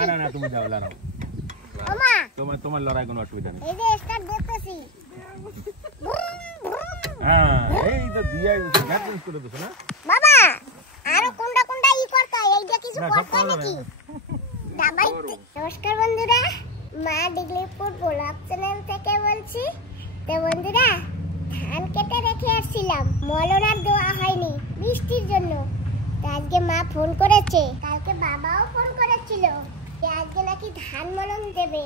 না না তুমি যাও লড়াও ওমা তোমার লড়াই কোনো অসুবিধা নেই এই যে স্টার্ট দিতেছি হ্যাঁ এই তো দিয়াই গ্যাস করে দিছ না বাবা আরো কোনটা কোনটা ই করতে হয় এইটা কিছু করতে হয় নাকি দাবাই নমস্কার বন্ধুরা মা ডিগলিপুর ব্লগ চ্যানেল থেকে বলছি তো বন্ধুরা ধান কেটে রেখে আসছিলাম মলন আর দেওয়া হয়নি বৃষ্টির জন্য তো আজকে মা ফোন করেছে কালকে বাবাও ফোন করেছিল যে আজকে নাকি ধান মলন দেবে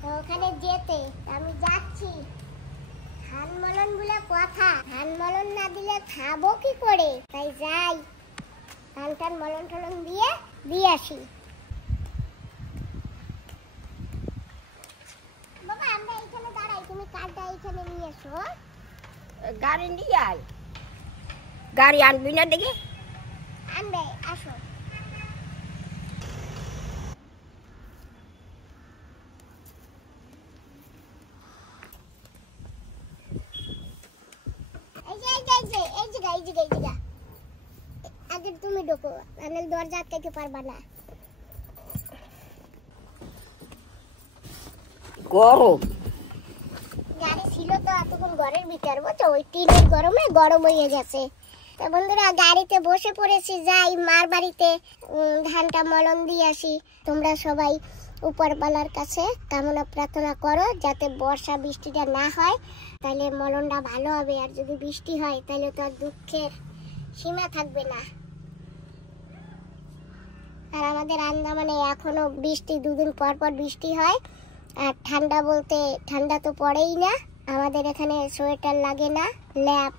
তো ওখানে যেতে আমি যাচ্ছি ধান মলন বলে কথা ধান মলন না দিলে খাবো কি করে তাই যাই ধান মলন টলন দিয়ে আসি বাবা আমরা এখানে দাঁড়াই তুমি কারটা এখানে নিয়ে এসো গাড়ি নিয়ে আয় গাড়ি আনবি না দেখি আনবে আসো এই জায়গা আগে তুমি ঢোকো নাহলে দরজা আটকাইতে পারবা না গরম গাড়ি ছিল তো এতক্ষণ ঘরের ভিতর বুঝছো ওই টিনের গরমে গরম হয়ে গেছে তো বন্ধুরা গাড়িতে বসে পড়েছি যাই মার বাড়িতে ধানটা মলন দিয়ে আসি তোমরা সবাই উপরওয়ালার কাছে কামনা প্রার্থনা করো যাতে বর্ষা বৃষ্টিটা না হয় তাহলে মলনটা ভালো হবে আর যদি বৃষ্টি হয় তাহলে তো আর দুঃখের সীমা থাকবে না আর আমাদের আন্দামানে এখনো বৃষ্টি দুদিন পর পর বৃষ্টি হয় আর ঠান্ডা বলতে ঠান্ডা তো পড়েই না আমাদের এখানে সোয়েটার লাগে না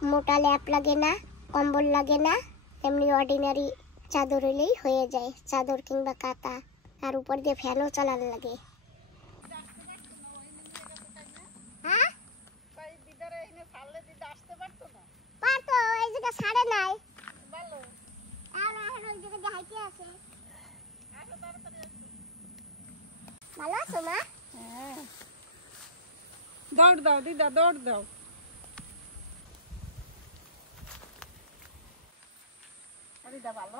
মোটা ল্যাপ লাগে না কম্বল লাগে না এমনি অর্ডিনারি চাদর হলেই হয়ে যায় চাদর কিংবা কাঁথা আর উপর দিয়ে ফ্যানও চালানো লাগে পারতো এই জায়গা ছাড়ে নাই ভালো আছো মা দৌড় দাও দিদা দৌড় দাও দিদা ভালো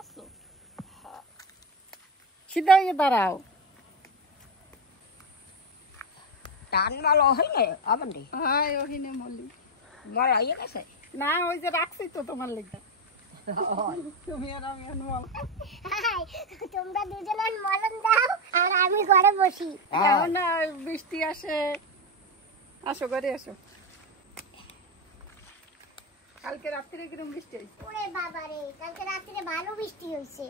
আছো সিধা হয়ে দাঁড়াও টান ভালো হইলে আবার দি হাই ওহিনে মলি মরা ইয়ে গেছে না ওই যে রাখছি তো তোমার লেগে তুমি আর আমি আনবো তোমরা দুজনের মলন দাও আর আমি ঘরে বসি এখন না বৃষ্টি আসে আসো ঘরে আসো কালকে রাত্রে কিরম বৃষ্টি হয়েছে ওরে বাবা রে কালকে রাত্রে ভালো বৃষ্টি হয়েছে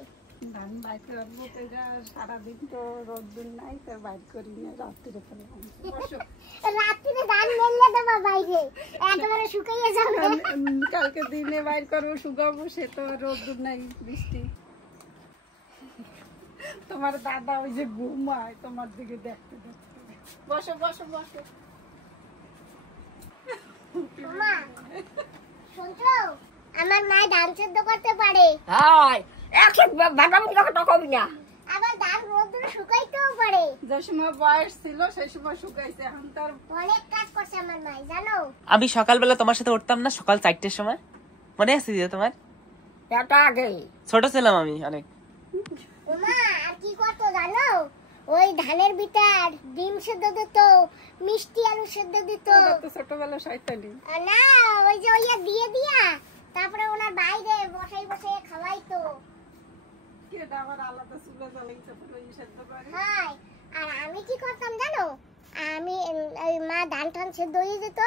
ধান বাইতে রাখবো তো সারাদিন তো রোদ্দুর নাই তো বাইর করি না রাত্রে ফেললাম রাত্রে ধান মেললে দেবো বাইরে একেবারে শুকিয়ে যাবে কালকে দিনে বাইর করবো শুকাবো সে তো রোদ্দুর নাই বৃষ্টি তোমার দাদা ওই যে ঘুমায় তোমার দিকে দেখতে বসো বসো বসো মা শুনছো আমার মা ধান সেদ্ধ করতে পারে হাই একশো ভাগাভাগি কথা কবি না আবার ধান রোদ্দুরে শুকাইতেও পারে যে সময় বয়স ছিল সেই সময় শুকাইছে এখন তার অনেক কাজ করছে আমার মা জানো আমি সকালবেলা তোমার সাথে উঠতাম না সকাল 4টের সময় মনে আছে দিদা তোমার এটা আগে ছোট ছিলাম আমি অনেক ওমা আর কি করতো জানো ওই ধানের ভিতর ডিম সেদ্ধ দিত মিষ্টি আলু সেদ্ধ দিত তো ছোটবেলা শয়তানি না ওই যে ওইয়া দিয়ে দিয়া তারপরে ওনার বাইরে বসাই খাওয়াইতো এটা আবার আলাদা চুলা জ্বালাইতে পুরো সেদ্ধ করে হাই আর আমি কি করতাম জানো আমি ওই মা ধান টান সেদ্ধ হয়ে যেত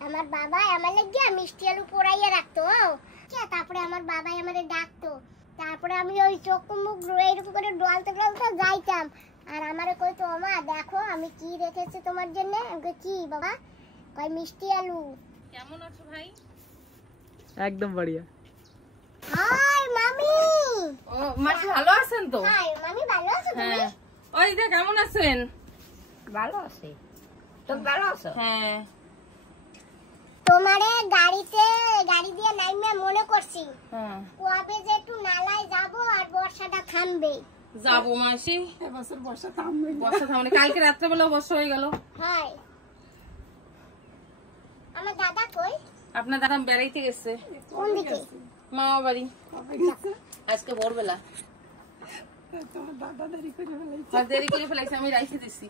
আমার বাবা আমার লাগি মিষ্টি আলু পোড়াইয়া রাখতো তারপরে আমার বাবা আমারে ডাকতো তারপরে আমি ওই চোখ মুখ এরকম করে ডলতে যাইতাম আর আমারে কইতো মা দেখো আমি কি রেখেছি তোমার জন্য আমি কি বাবা কই মিষ্টি আলু কেমন আছো ভাই একদম বড়িয়া হাই মামি ও মাসি ভালো আছেন তো হাই মামি ভালো আছো তুমি ওই দিদা কেমন আছেন ভালো আছে তুমি ভালো আছো হ্যাঁ তোমারে গাড়ি দিয়ে নাইমে মনে করছি হ্যাঁ কবে যে একটু নালায় যাব আর বর্ষাটা থামবে যাবো মাসি এবছর বর্ষা থামবে কালকে রাত্রে বেলা বর্ষা হয়ে গেল হাই আমার দাদা কই আপনার দাদা বেড়াইতে গেছে কোন দিকে মামা বাড়ি আজকে ভোরবেলা তোমার দাদা দেরি করে ফেলাইছে। দেরি করে ফেলাইছে, আমি রাইখে দিছি।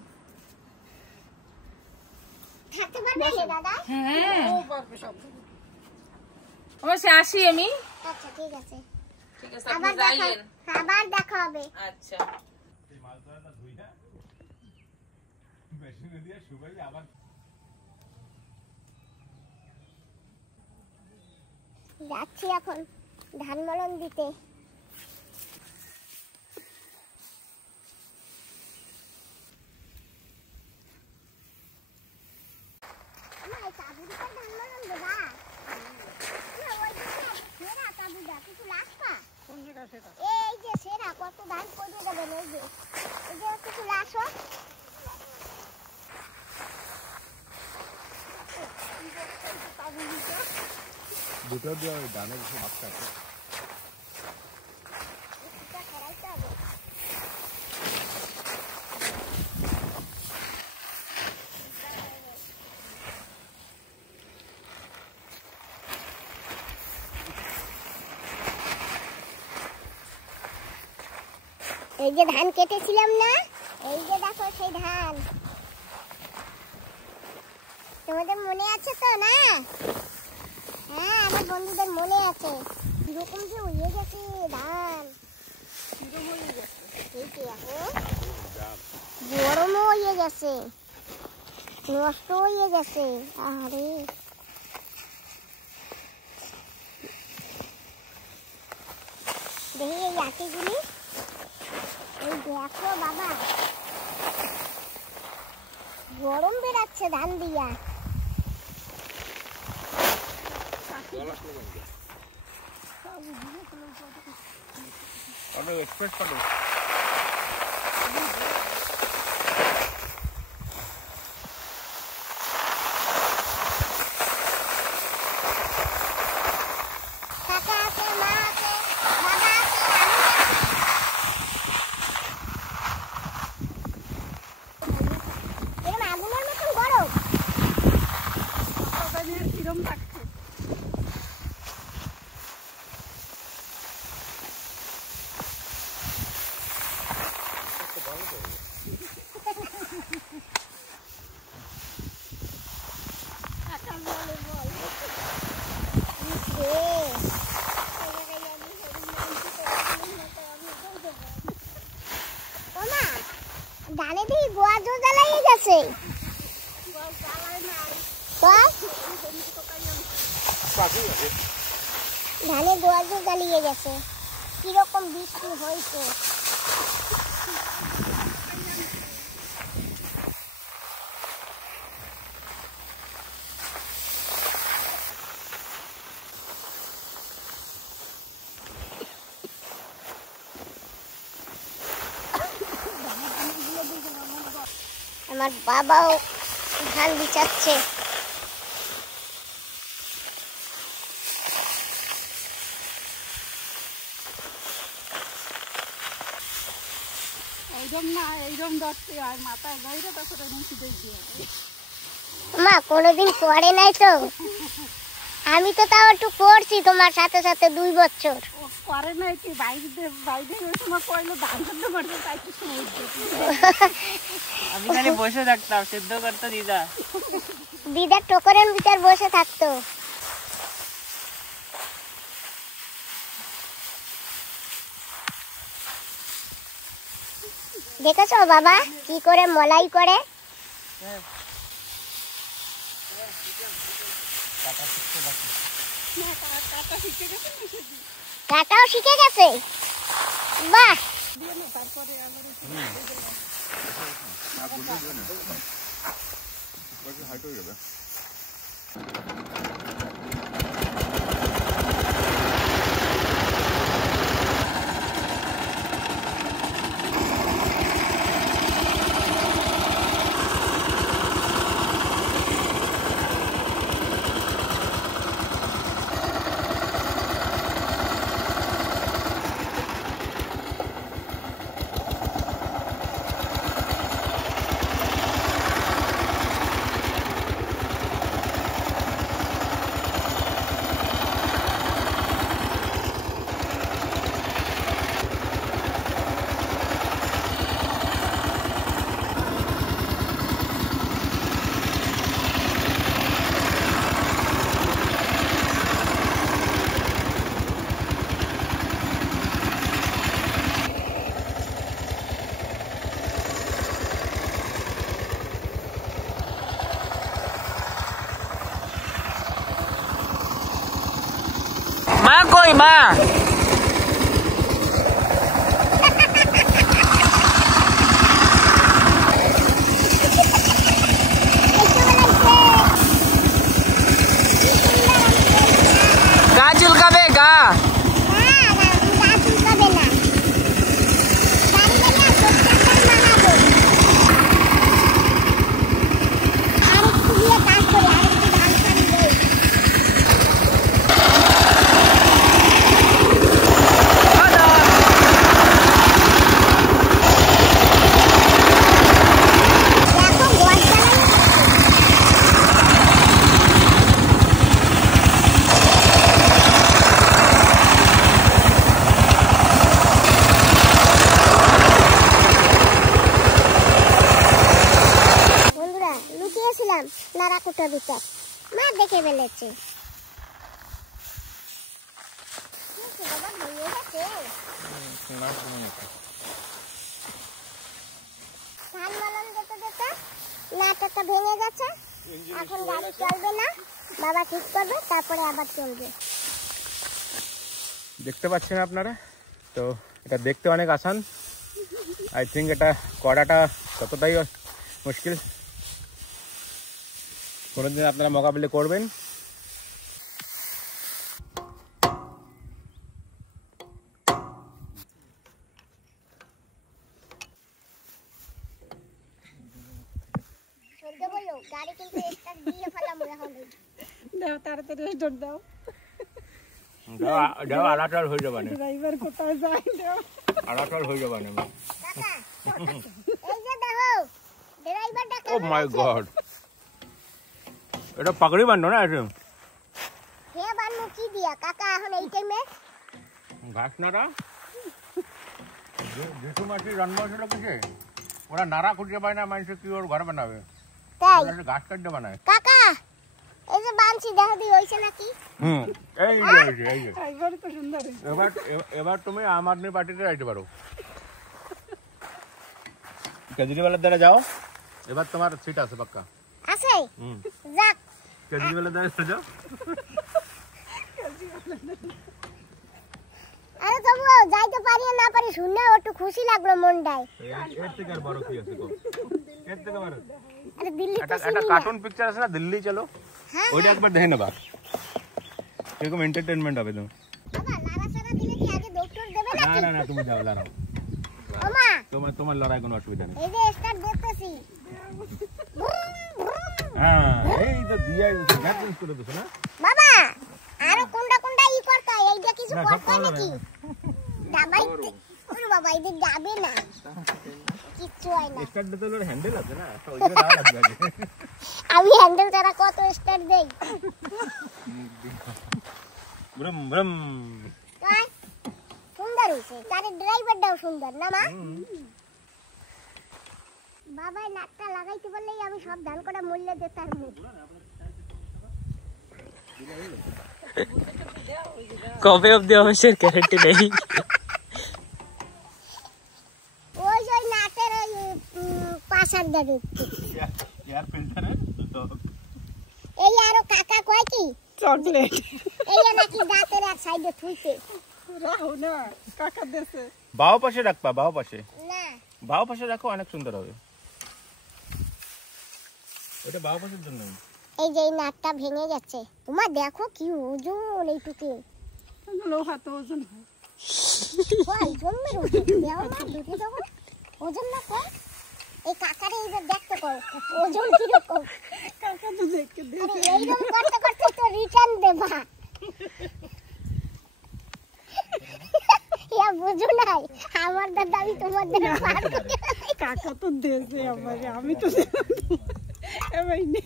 থাকতে পারবে না দাদা? হ্যাঁ ও পারবে সব। অবশ্যই আসি আমি। আচ্ছা ঠিক আছে, ঠিক আছে, আপনি যাইয়েন। আবার দেখা হবে। আচ্ছা এই মাছ ধরাটা ধুই না মেশিনে দিয়ে শুকাই আবার যাচ্ছি এখন ধান মলন দিতে। মা, এই কাবুলিতে ধান মলন দেবা? না, ওই যে সেরা কাবুলিটা, কিছু লাসপা? কোন জায়গা সেটা? এই যে সেরা, কত ধান পড়ে যাবেন, এই যে কিছু লাসো। দুটো দিয়ে ওই ধানের কিছু ভাত থাকে এটা করাইতে হবে। এই যে ধান কেটেছিলাম না, এই যে দেখো সেই ধান, তোমাদের মনে আছে তো না? হ্যাঁ, আমার বন্ধুদের মনে আছে। কিরকম যে উড়ে গেছে ধান, এই যে এখন গরমও হয়ে গেছে, নষ্ট হয়ে গেছে। আরে দেখি এই আটিগুলি, এই দেখো বাবা, গরম বেরাচ্ছে ধান দিয়া। এক্সপ্রেস পাঠো কাকা আছে, মা আছে, বাবা আছে, আমি আছে। এরকম আগুনের মতন গরম। কিরম থাকছে? ধানে দিয়ে গোয়া জোর জ্বালাইয়ে গেছে। ধানে গোয়া জোর জ্বালিয়ে গেছে। কিরকম বৃষ্টি হয়েছে। আমার বাবাও ধান বিছাচ্ছে। এইরকম না, এইরকম ধরতে হয়, মাথায় ধরে তারপরে মুখি দেখতে হবে। মা কোনোদিন করে নাই তো, আমি তো তাও একটু করছি তোমার সাথে সাথে 2 বছর। ও করে নাই কি? বাইরে ওই সময় কইলো ধান সেদ্ধ করতে, তাই কি সময় আমি খালি বসে থাকতাম, সেদ্ধ করতো দিদা। দিদার টোকরের ভিতর বসে থাকতো। দেখেছো বাবা কি করে মলাই করে? কাটাও শিখে গেছে, বাহ। হাইট হয়ে যাবে। ফুটোর ভিতর মা দেখে ফেলেছে। বাবা ভেঙে গেছে। ধান বালন যেতে যেতে নাটটা ভেঙে গেছে। এখন গাড়ি চলবে না, বাবা ঠিক করবে তারপরে আবার চলবে। দেখতে পাচ্ছেন আপনারা, তো এটা দেখতে অনেক আসান, আই থিঙ্ক এটা করাটা ততটাই মুশকিল। কোনোদিন আপনারা মোকাবিলা করবেন। গাড়ি কিন্তু স্টার্ট দিয়ে ফেলাম হবে। দাও তাড়াতাড়ি স্টার্ট দাও। দাও আড়াটাল হয়ে যাবে না। ড্রাইভার কোথায় যায় দাও। আড়াটাল হয়ে যাবে না। কাকা এই যে দেখো ড্রাইভার ডাকা। ও মাই গড, এটা পাগড়ি বাঁধো না? এটা হে বানু কি দিয়া কাকা এখন এই টাইমে ঘাস নাড়া যেটু মাটির জন্ম হয়েছিল কিসে, ওরা নাড়া খুঁজে পায় না, মানুষ কি ওর ঘর বানাবে? তাই ঘাস কাটতে বানায়। কাকা এই যে বানছি দেখো দি হইছে নাকি? এই যে ড্রাইভার তো সুন্দর। এবার তুমি আম আদমি পার্টিতে যাইতে পারো। কেজরিওয়ালের দ্বারা যাও, এবার তোমার সিট আছে পাক্কা। আছে যাক কেজরিওয়ালের দ্বারা যাও। আরে তবু যাইতে পারি না পারি শুনে একটু খুশি লাগলো মনটায়। এর থেকে আর বড় কি আছে গো? এর থেকে বড় আরে দিল্লি তো একটা কার্টুন পিকচার আছে না, দিল্লি চলো, হ্যাঁ ওইটা একবার দেখে নেবা, এরকম এন্টারটেইনমেন্ট হবে। তুমি বাবা লারা সারা দিলে কি আগে ডক্টর দেবে নাকি? না তুমি যাও লড়াও, ওমা তোমার লড়াই কোনো অসুবিধা নেই। এই যে স্টার্ট দিতেছি। হ্যাঁ এই যে দিয়া গ্যাস চেঞ্জ করে দিছো না বাবা আরো কোনটা কোনটা ই করতে হয়, এইটা কিছু করতে হয় নাকি? দাবাই ওরে বাবা এই যাবে না, কিচ্ছু হয় না। স্টার্ট দিতে হলে হ্যান্ডেল আছে না, ওইটা দাও লাগবে। আমি হ্যান্ডেল ছাড়া কত স্টার্ট দেই। ব্রুম ব্রুম। তাই সুন্দর হইছে, তার ড্রাইভারটাও সুন্দর না মা? বাবা নাকটা লাগাইতে বললেই আমি সব ধান করে মূল্য দিতাম। কবে অব্দি অবশ্যই গ্যারান্টি নেই। ওই যে নাটের ওই পাশার দাঁড়িয়ে এয়ার ফিল্টারে এই আরো কাকা কয় কি চকলেট এই নাকি দাঁতের এক সাইডে থুইতে রাহো না কাকা দেশে। বাও পাশে রাখবা, বাও পাশে, না বাও পাশে রাখো, অনেক সুন্দর হবে। ওটা বাও পাশের জন্য। এই যে নাটটা ভেঙে গেছে, তোমার দেখো কি ওজন এইটুকু। লোহা তো ওজন হয়। ওই জন্মের ওজন দেও না দুধে দেবো ওজন না কয়। এই কাকারে এইবার দেখতে কও ওজন কিরকম। কাকা তো দেখে আরে এইরকম করতে করতে তো রিটার্ন দেবা। ইয়া বুঝো নাই আমার দাদা আমি তোমার দাদা পার করে কাকা তো দেশে আমারে, আমি তো এবাই নে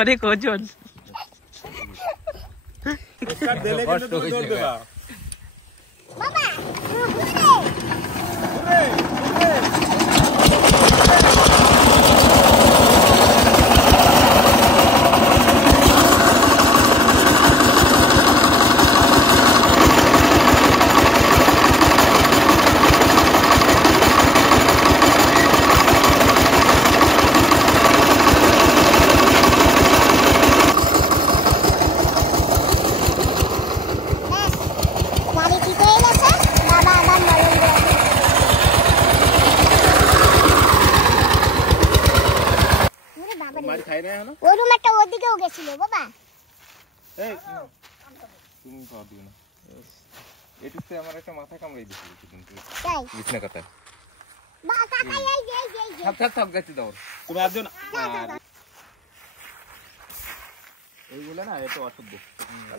অনেক ওজন। স্টার্ট দিলে কিন্তু তুমি দৌড় দেবা। বাবা গাড়ি ঠিক হয়ে গেছে, বাবা আবার মলম দিয়ে বাবা মার খাই না হলো। ওই রুমটা ওদিকেও গেছিল বাবা। এই তুমি পাও দিও না। এটুতে আমার একটা মাথা কামড়াই দিছিল কিন্তু তাই বিছনা কথা। বা কাকা এই যে এই যে থাক গাছে দাও। তুমি আর দিও না। এইগুলা না এত অসভ্য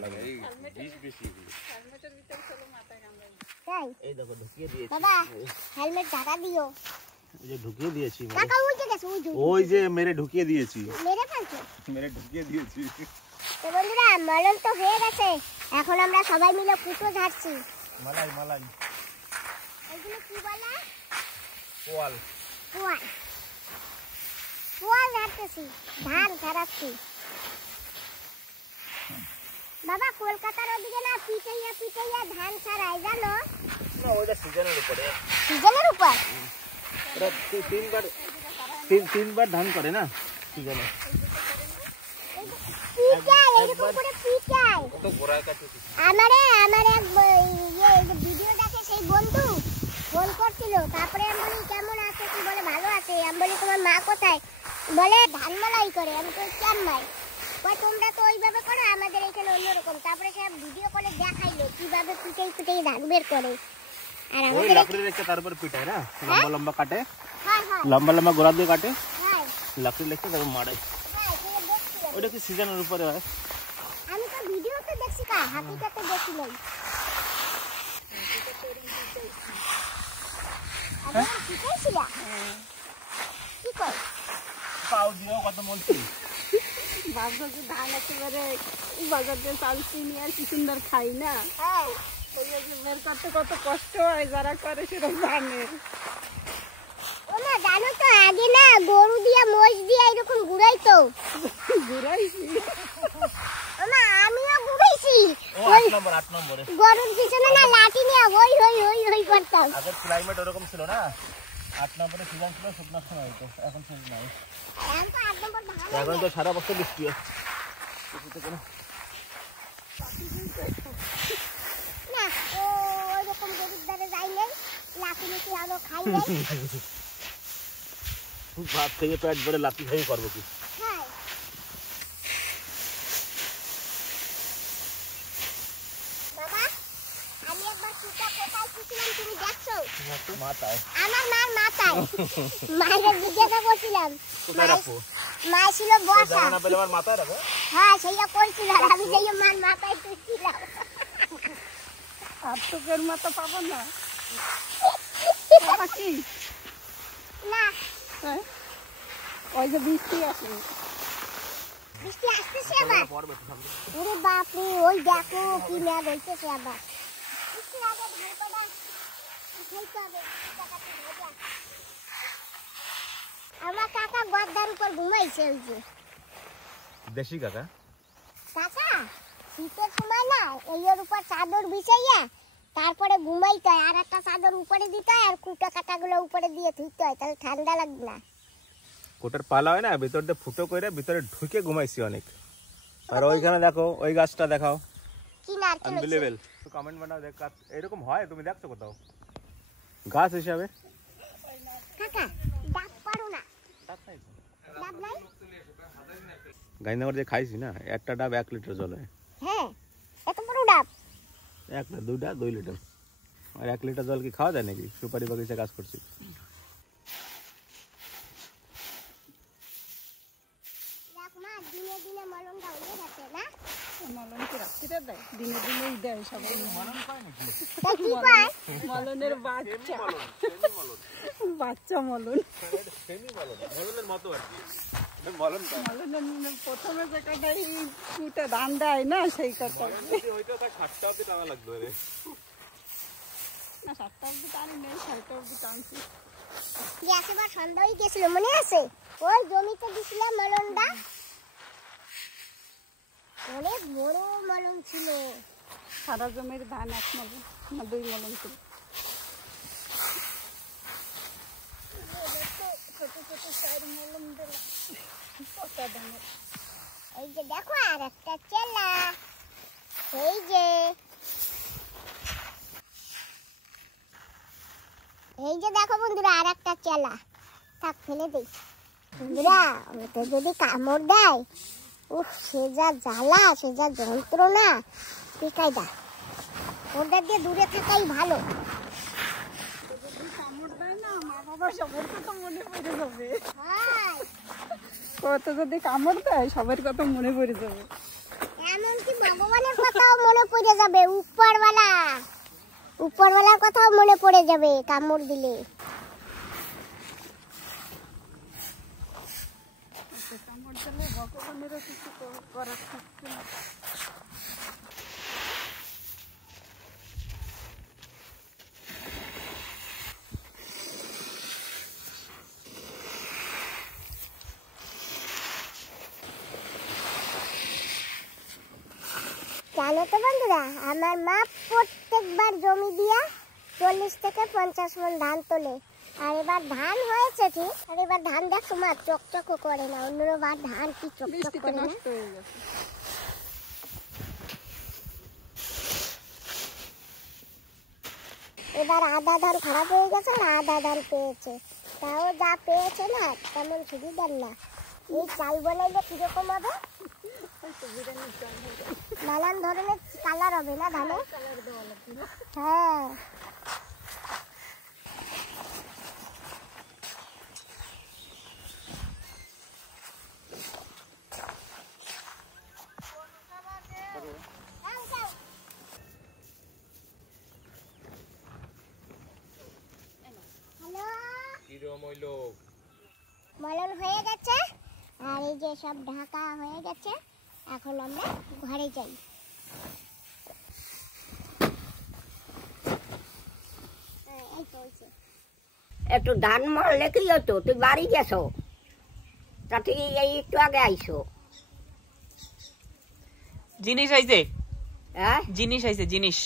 লাগে, এই বিষ বেশি এগুলো। তাই এই দেখো ঢুকিয়ে দিয়েছি। বাবা হেলমেট ঢাকা দিও। এই যে ঢুকিয়ে দিয়েছি, কাকা উঠে গেছে ওই যে মেরে ঢুকিয়ে দিয়েছি, মেরে ফেলছে। মেরে ঢুকিয়ে দিয়েছি। তো বন্ধুরা মলম তো হয়ে গেছে, এখন আমরা সবাই মিলে ফুটো ঝাড়ছি। মালাই মালাই এগুলো কি বলে? কোয়াল। কোয়াল। পোয়া ঝাড়তেছি, ধান ঝাড়াচ্ছি। বাবা কলকাতার ওদিকে না পিটাইয়া পিটাইয়া ধান ছাড়াই জানো? না ওইটা সিজনের উপরে। সিজনের উপর? ওরা তিনবার ধান করে না সিজনে। পিটাই এরকম করে পিটাই। তো গোড়ায় কাছে আমার এক ভিডিও দেখে সেই বন্ধু ফোন করছিল, তারপরে আমি বলি কেমন আছে, কি বলে ভালো আছে। আমি বলি তোমার মা কোথায়, বলে ধান মালাই করে। আমি তো চেম্বাই, ওই তোমরা তো ওইভাবে করো, আমাদের এখানে অন্যরকম। তারপরে সে ভিডিও কলে দেখাইলো কিভাবে পিটাই পিটাই ধান বের করে। আর ওই আমাদের লাকড়ি রেখে তারপর পিটায় না, লম্বা লম্বা কাটে, হ্যাঁ হ্যাঁ লম্বা লম্বা গোড়া দিয়ে কাটে, হ্যাঁ লাকড়ি রেখে তারপর মারে। হ্যাঁ সেটা দেখছিলাম। ওইটা কি সিজনের উপরে হয়? আমি তো ভিডিওতে দেখছি, কা হাকিকাতে দেখি নাই। আরে পিটাইছিল কি কর? পাও দিও কত মন্ত্রী। ভাবছো যে ধান একেবারে বাজার দিয়ে চাল কিনি আর কি সুন্দর খাই না, হ্যাঁ ওই যে বের করতে কত কষ্ট হয় যারা করে সেরকম জানে। ও না জানো তো আগে না গরু দিয়া মোষ দিয়া এরকম ঘুরাইতো। ঘুরাইছি ও না আমিও ঘুরাইছি। ও ওই 8 নম্বরে গরুর পিছনে না লাঠি নিয়ে হই হই হই হই করতাম। আগে ক্লাইমেট ওরকম ছিল না, 8 নম্বরে সিজন ছিল, শুকনোর সময় হতো, এখন সিজন নাই। এখন তো 8 নম্বর ধান এখন তো সারা বছর বৃষ্টি হয়। না ও ওইরকম গরুর ধারে যাই নাই, লাঠি নিতে আরো খাই নাই। ভাত থেকে পেট ভরে লাঠি খাই করবো কি? হ্যাঁ বাবা আমি একবার সুতা কোথায় ছিলাম তুমি দেখছো? মাথায় আমার মার মাথায়। মায়ের জিজ্ঞাসা করছিলাম, কোথায় রাখবো? মা ছিল বসা। জামা না পেলে আমার মাথায় রাখো। হ্যাঁ সেইটা করছিল, আর আমি সেই মার মাথায় তুলছিলাম। আর তোকের মতো পাবো না বাবা কি না হ্যাঁ? ওই যে বৃষ্টি আসে, বৃষ্টি আসতেছে আবার। পড়বে তো সামনে। ওরে বাপরে ওই দেখো কি মেঘ হইতেছে আবার। বৃষ্টির আগে ধান কটা উঠাইতে হবে, টাকাতে ভেজা। আমার কাকা গদ্দার উপর ঘুমাইছে ওই যে। দেশি কাকা কাকা শীতের সময় না এর উপর চাদর বিছাইয়া তারপরে ঘুমাইতে হয়, আর একটা চাদর উপরে দিতে হয়, আর কুটা কাটাগুলো উপরে দিয়ে ধুইতে হয়, তাহলে ঠান্ডা লাগবে না। কোটার পালা হয় না, ভিতর দিয়ে ফুটো করে ভিতরে ঢুকে ঘুমাইছি অনেক। আর ওইখানে দেখো, ওই গাছটা দেখাও, কি নারকেল হইছে? আনবিলিভেবল। তো কমেন্ট বানাও, দেখ এরকম হয়, তুমি দেখছো কোথাও গাছ হিসাবে? কাকা ডাক পারো না, ডাব নাই? গাইনগর যে খাইছি না, একটা ডাব 1 লিটার জল হয়। হ্যাঁ এত বড় ডাব। 1 না 2টা 2 লিটার। আর 1 লিটার জল কি খাওয়া যায় নাকি? সুপারি বাগিচা কাজ করছি। দেখ মা দিনে দিনে মলমটা হয়ে যাচ্ছে না। মলনকে রাত্রিটা দেয়, দিনে দিনেই দেয় সবাই। তা কি কয়? মলনের বাচ্চা, বাচ্চা মলন। মলনের প্রথমে যে কাটাই কুটে ধান দেয় না, সেই কাটা না, 7টা অব্দি টানি নেই, 6টা অব্দি টানছি। গ্যাসেবার সন্ধ্যা হয়ে গেছিল মনে আছে? ওই জমিতে দিছিলাম মলনটা, অনেক বড় মলন ছিল। সারা জমির ধান 1 মলন না 2 মলন ছিল। ছোট ছোট 4 মলন দিলাম পচা ধানের। এই যে দেখো আর একটা চেলা, এই যে দেখো বন্ধুরা আর একটা চেলা। থাক ফেলে দেই বন্ধুরা, ওতে যদি কামড় দেয় উফ সে যা জ্বালা, সে যা যন্ত্রণা, পিটাই দা। ওদের দিয়ে দূরে থাকাই ভালো। কামড় দেয় না, মা বাবা সবার কথা মনে পড়ে যাবে। হ্যাঁ কত যদি কামড় দেয় সবার কথা মনে পড়ে যাবে। এমনকি ভগবানের কথাও মনে পড়ে যাবে, উপরওয়ালার কথাও মনে পড়ে যাবে কামড় দিলে। কামড় দিলে ভগবানেরও কিছু করার থাকছে না। জানো তো বন্ধুরা, আমার মা প্রত্যেকবার জমি দিয়া 40 থেকে 50 মণ ধান তোলে। আর এবার ধান হয়েছে ঠিক, আর এবার ধান দেখো মা চকচকও করে না, অন্যবার ধান কি চকচক করে না। এবার আধা ধান খারাপ হয়ে গেছে আর আধা ধান পেয়েছে, তাও যা পেয়েছে না তেমন সুবিধার না। এই চাল বলাইলে কিরকম হবে, নানান ধরনের কালার হবে না ধানে। হ্যাঁ মলন হয়ে গেছে আর এই যে সব ঢাকা হয়ে গেছে, এখন আমরা ঘরে যাই। একটু ধান মরলে কি হতো, তুই বাড়ি গেছো তা তুই এই একটু আগে আইসো। জিনিস আইছে, হ্যাঁ জিনিস আইছে, জিনিস।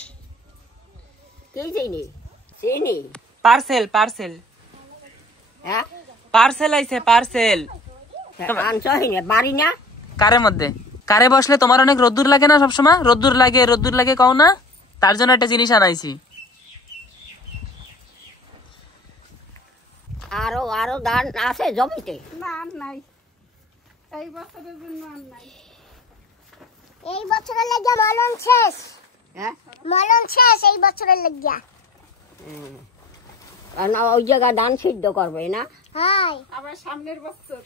কি চিনি? চিনি পার্সেল, পার্সেল, হ্যাঁ পার্সেল আইছে, পার্সেল। আনছো বাড়ি না? কারের মধ্যে, কারে বসলে তোমার অনেক রোদ্দুর লাগে না সবসময়? রোদ্দুর লাগে, রোদ্দুর লাগে কও না, তার জন্য একটা জিনিস আনাইছি। আরো আরো ধান আছে জমিতে? না আর নাই, এই বছরের জন্য আর নাই। এই বছরের লাগিয়া মলন শেষ, হ্যাঁ মলন শেষ এই বছরের লাগিয়া। ওই জায়গায় ধান সিদ্ধ করবে না? হাই আবার সামনের বছর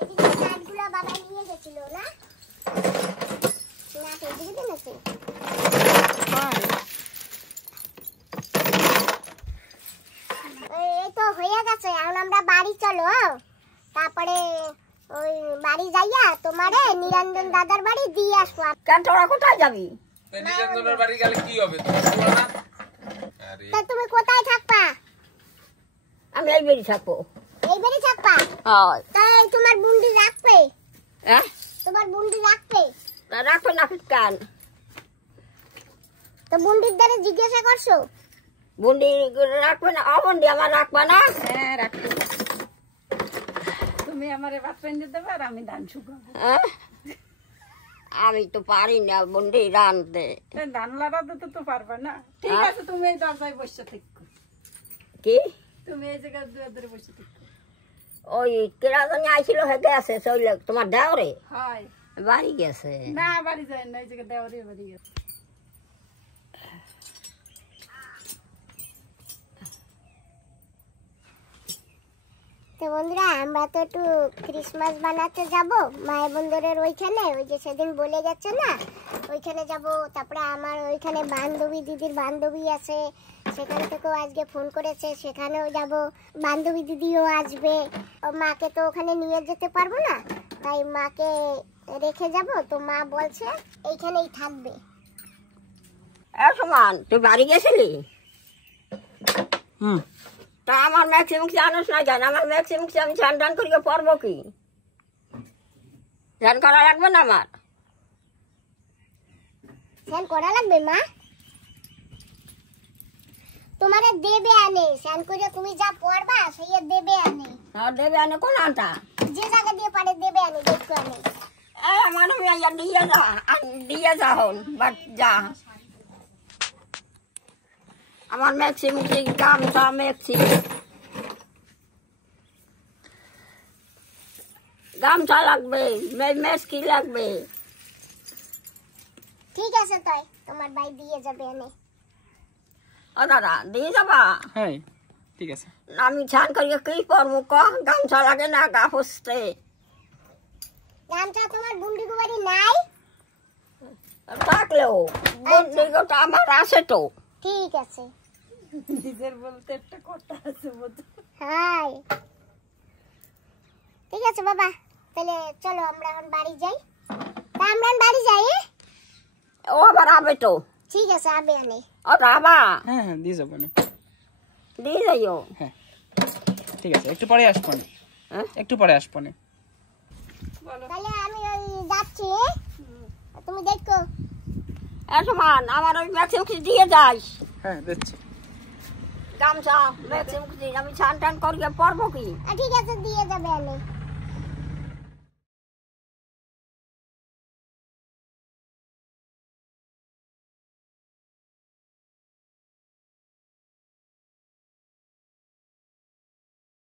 এদিকে কাঠগুলো বাবা নিয়ে গেছিল না, না এদিকে দিন আছে। এই তো হয়ে গেছে, এখন আমরা বাড়ি চলো, তারপরে ওই বাড়ি যাইয়া তোমারে নিরঞ্জন দাদার বাড়ি দিয়ে আসবো। কেন তোরা কোথায় যাবি? নিরঞ্জনের বাড়ি গেলে কি হবে তুমি বলো না? আরে তা তুমি কোথায় থাকবা? আমি এই বাড়ি থাকবো। এই বাড়ি থাকবা? হয়। তাই তোমার বুন্ডি রাখবে? হ্যাঁ তোমার বুন্ডি রাখবে? রাখো না কেন? তো বুন্ডির দ্বারা জিজ্ঞাসা করছো? বুন্ডি রাখবে না? অবন্ডি আমার রাখবা না? হ্যাঁ রাখো, তুমি আমার ভাত রান্ধে দেবে আর আমি ধান শুকাবো। হ্যাঁ? আমি তো পারি না বুন্ডি রাঁধতে। ধান লাগাতে তো পারবে না। ঠিক আছে, তুমি এই দরজায় বসে থাকো, কি তুমি এই জায়গায় দুয়ার ধরে বসে থাকো। ওই কেরা জানি আইছিল হেঁটে আছে চলে তোমার দেওরে হয় বাড়ি গেছে। না, বাড়ি যায় না, এই জায়গায় দেওয়ারে বাড়ি গেছে। তো বন্ধুরা, আমরা তো একটু ক্রিসমাস বানাতে যাব মায়ের বন্দরের ওইখানে, ওই যে সেদিন বলে গেছে না ওইখানে যাব। তারপরে আমার ওইখানে বান্ধবী, দিদির বান্ধবী আছে, সেখান থেকেও আজকে ফোন করেছে, সেখানেও যাব। বান্ধবী দিদিও আসবে, মাকে তো ওখানে নিয়ে যেতে পারবো না, তাই মাকে রেখে যাব। তো মা বলছে এইখানেই থাকবে। সমান তুই বাড়ি গেছিলি? হুম, তা আমার ম্যাক্সিমাম জানোস না জান, আমার ম্যাক্সিমাম আমি চান টান করিয়ে পড়বো কি? ধ্যান করা লাগবে না আমার? স্নান করা লাগবে মা? তোমারে দেবে আনে, স্নান করে তুমি যা পড়বা সেই দেবে আনে। আর দেবে আনে কোন আনটা? যে জায়গা দিয়ে পারে দেবে আনে, দেখো আনে। এই আমার দিয়ে যা হন বাট যা। আমার ম্যাক্সিমাম গামছা মেক্সি গামছা লাগবে, মেসকি লাগবে। ঠিক আছে, তাই তোমার ভাই দিয়ে যাবে আনে। ও দাদা দিয়ে যাবা? হ্যাঁ ঠিক আছে। আমি ছান করিয়ে কি পরবো ক? গামছা লাগে না গা ফুসতে? গামছা তোমার বুন্ডি কুবারি নাই? থাকলেও বন্ধুটা আমার আছে তো। ঠিক আছে। নিজের বলতে একটা কথা আছে বুঝছো? হাই ঠিক আছে বাবা, তাহলে চলো আমরা এখন বাড়ি যাই। তা আমরা বাড়ি যাই? ও আবার আবে তো। ঠিক আছে, আবে আনে। ও বাবা হ্যাঁ হ্যাঁ দিয়ে যাবো না। দিয়ে যাইও। হ্যাঁ ঠিক আছে, একটু পরে আসবো না, হ্যাঁ? একটু পরে আসবো না। তাহলে আমি ওই যাচ্ছি, তুমি দেখো। সমান আমার ওই ম্যাক্সিমুক্স দিয়ে যাস। হ্যাঁ দিচ্ছি। গামছা ম্যাক্সিমুক্স দিয়ে আমি স্নান টান করিয়ে পরবো কি? ঠিক আছে দিয়ে যাবে আমি।